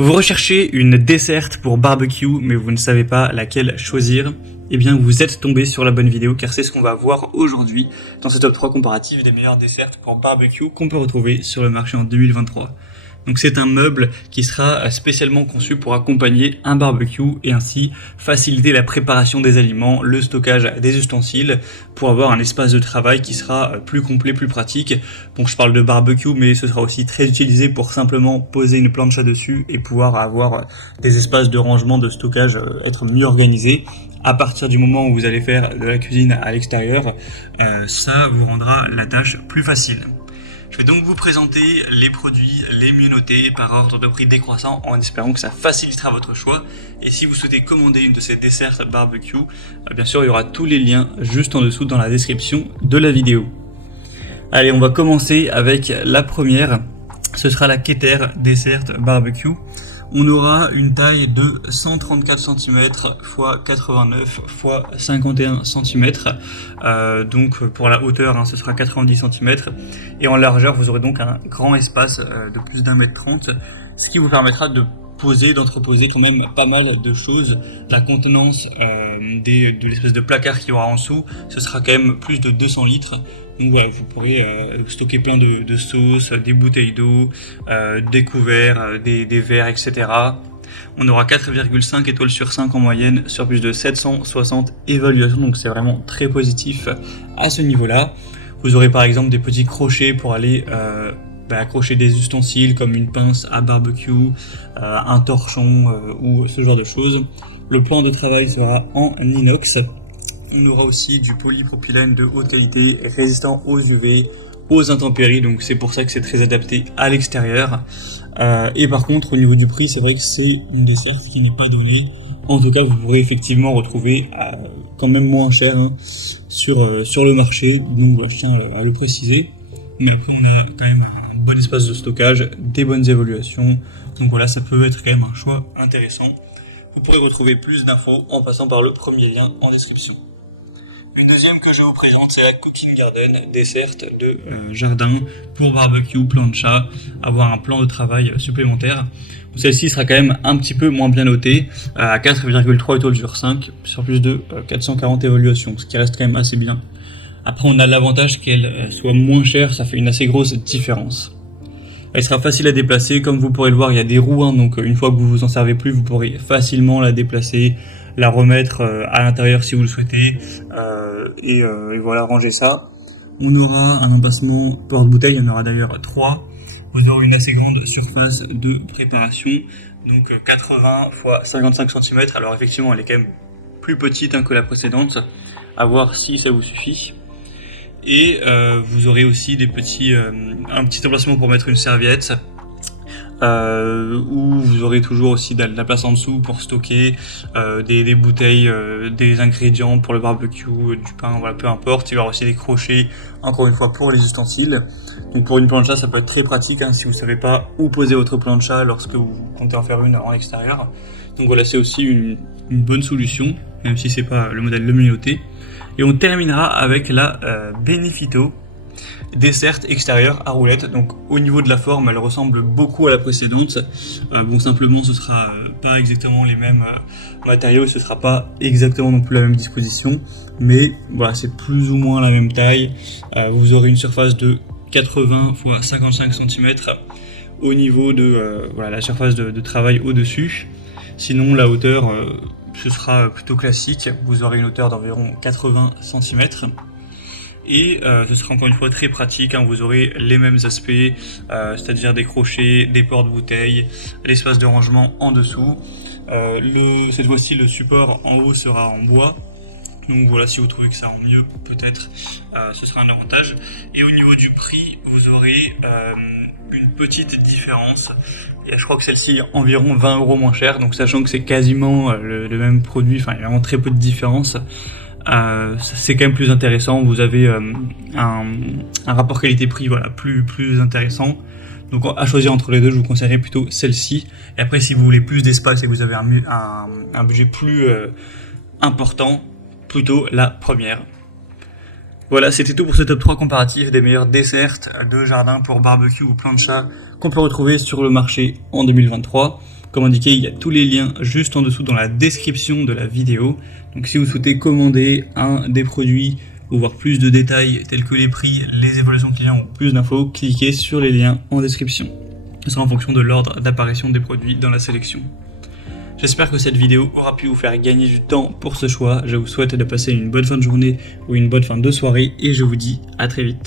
Vous recherchez une desserte pour barbecue, mais vous ne savez pas laquelle choisir? Eh bien, vous êtes tombé sur la bonne vidéo, car c'est ce qu'on va voir aujourd'hui dans ce top 3 comparatif des meilleures dessertes pour barbecue qu'on peut retrouver sur le marché en 2023. Donc c'est un meuble qui sera spécialement conçu pour accompagner un barbecue et ainsi faciliter la préparation des aliments, le stockage des ustensiles pour avoir un espace de travail qui sera plus complet, plus pratique. Bon, je parle de barbecue, mais ce sera aussi très utilisé pour simplement poser une plancha dessus et pouvoir avoir des espaces de rangement, de stockage, être mieux organisés. À partir du moment où vous allez faire de la cuisine à l'extérieur, ça vous rendra la tâche plus facile. Je vais donc vous présenter les produits les mieux notés par ordre de prix décroissant en espérant que ça facilitera votre choix. Et si vous souhaitez commander une de ces desserts barbecue, bien sûr il y aura tous les liens juste en dessous dans la description de la vidéo. Allez, on va commencer avec la première, ce sera la Keter Dessert Barbecue. On aura une taille de 134 cm x 89 x 51 cm. Donc pour la hauteur, ce sera 90 cm. Et en largeur, vous aurez donc un grand espace de plus d'1,30 m, ce qui vous permettra d'entreposer quand même pas mal de choses. La contenance de l'espèce de placard qu'il y aura en dessous, ce sera quand même plus de 200 litres. Donc voilà, vous pourrez stocker plein de sauces, des bouteilles d'eau, des couverts, des verres, etc. On aura 4,5 étoiles sur 5 en moyenne sur plus de 760 évaluations, donc c'est vraiment très positif à ce niveau-là. Vous aurez par exemple des petits crochets pour aller accrocher des ustensiles comme une pince à barbecue, un torchon ou ce genre de choses. Le plan de travail sera en inox. On aura aussi du polypropylène de haute qualité, résistant aux UV, aux intempéries, donc c'est pour ça que c'est très adapté à l'extérieur. Et par contre, au niveau du prix, c'est vrai que c'est une dessert qui n'est pas donnée. En tout cas, vous pourrez effectivement retrouver quand même moins cher sur le marché, donc voilà, je tiens à le préciser. Mais après, on a quand même un bon espace de stockage, des bonnes évaluations, donc voilà, ça peut être quand même un choix intéressant. Vous pourrez retrouver plus d'infos en passant par le premier lien en description. Une deuxième que je vous présente, c'est la Cooking Garden Dessert de jardin pour barbecue, plancha, avoir un plan de travail supplémentaire. Celle-ci sera quand même un petit peu moins bien notée, à 4,3 étoiles sur 5, sur plus de 440 évaluations, ce qui reste quand même assez bien. Après, on a l'avantage qu'elle soit moins chère, ça fait une assez grosse différence. Elle sera facile à déplacer, comme vous pourrez le voir, il y a des roues, donc une fois que vous vous en servez plus, vous pourrez facilement la déplacer, la remettre à l'intérieur si vous le souhaitez, et voilà, ranger ça. On aura un emplacement porte-bouteille, il y en aura d'ailleurs 3. Vous aurez une assez grande surface de préparation, donc 80 x 55 cm. Alors effectivement, elle est quand même plus petite que la précédente, à voir si ça vous suffit. Et vous aurez aussi un petit emplacement pour mettre une serviette, où vous aurez toujours aussi de la place en dessous pour stocker des bouteilles, des ingrédients pour le barbecue, du pain, voilà, peu importe. Il y aura aussi des crochets, encore une fois, pour les ustensiles. Donc pour une plancha, ça peut être très pratique si vous ne savez pas où poser votre plancha lorsque vous comptez en faire une en extérieur. Donc voilà, c'est aussi une bonne solution, même si c'est pas le modèle le mieux noté. Et on terminera avec la Benefito Dessert extérieur à roulettes. Donc au niveau de la forme, elle ressemble beaucoup à la précédente. Bon, simplement ce sera pas exactement les mêmes matériaux, ce sera pas exactement non plus la même disposition, mais voilà, c'est plus ou moins la même taille. Vous aurez une surface de 80 x 55 cm au niveau de la surface de travail au-dessus. Sinon la hauteur, ce sera plutôt classique, vous aurez une hauteur d'environ 80 cm. Et ce sera encore une fois très pratique, vous aurez les mêmes aspects, c'est-à-dire des crochets, des porte-bouteilles, l'espace de rangement en dessous. Cette fois-ci, le support en haut sera en bois. Donc voilà, si vous trouvez que ça rend mieux, peut-être ce sera un avantage. Et au niveau du prix, vous aurez une petite différence. Et je crois que celle-ci est environ 20 € moins chère. Donc sachant que c'est quasiment le même produit, il y a vraiment très peu de différence. C'est quand même plus intéressant. Vous avez un rapport qualité-prix plus intéressant. Donc à choisir entre les deux, je vous conseillerais plutôt celle-ci. Et après, si vous voulez plus d'espace et que vous avez un budget plus important, plutôt la première. Voilà, c'était tout pour ce top 3 comparatif des meilleurs desserts de jardin pour barbecue ou plancha qu'on peut retrouver sur le marché en 2023. Comme indiqué, il y a tous les liens juste en dessous dans la description de la vidéo. Donc si vous souhaitez commander un des produits ou voir plus de détails tels que les prix, les évaluations clients ou plus d'infos, cliquez sur les liens en description. Ce sera en fonction de l'ordre d'apparition des produits dans la sélection. J'espère que cette vidéo aura pu vous faire gagner du temps pour ce choix. Je vous souhaite de passer une bonne fin de journée ou une bonne fin de soirée et je vous dis à très vite.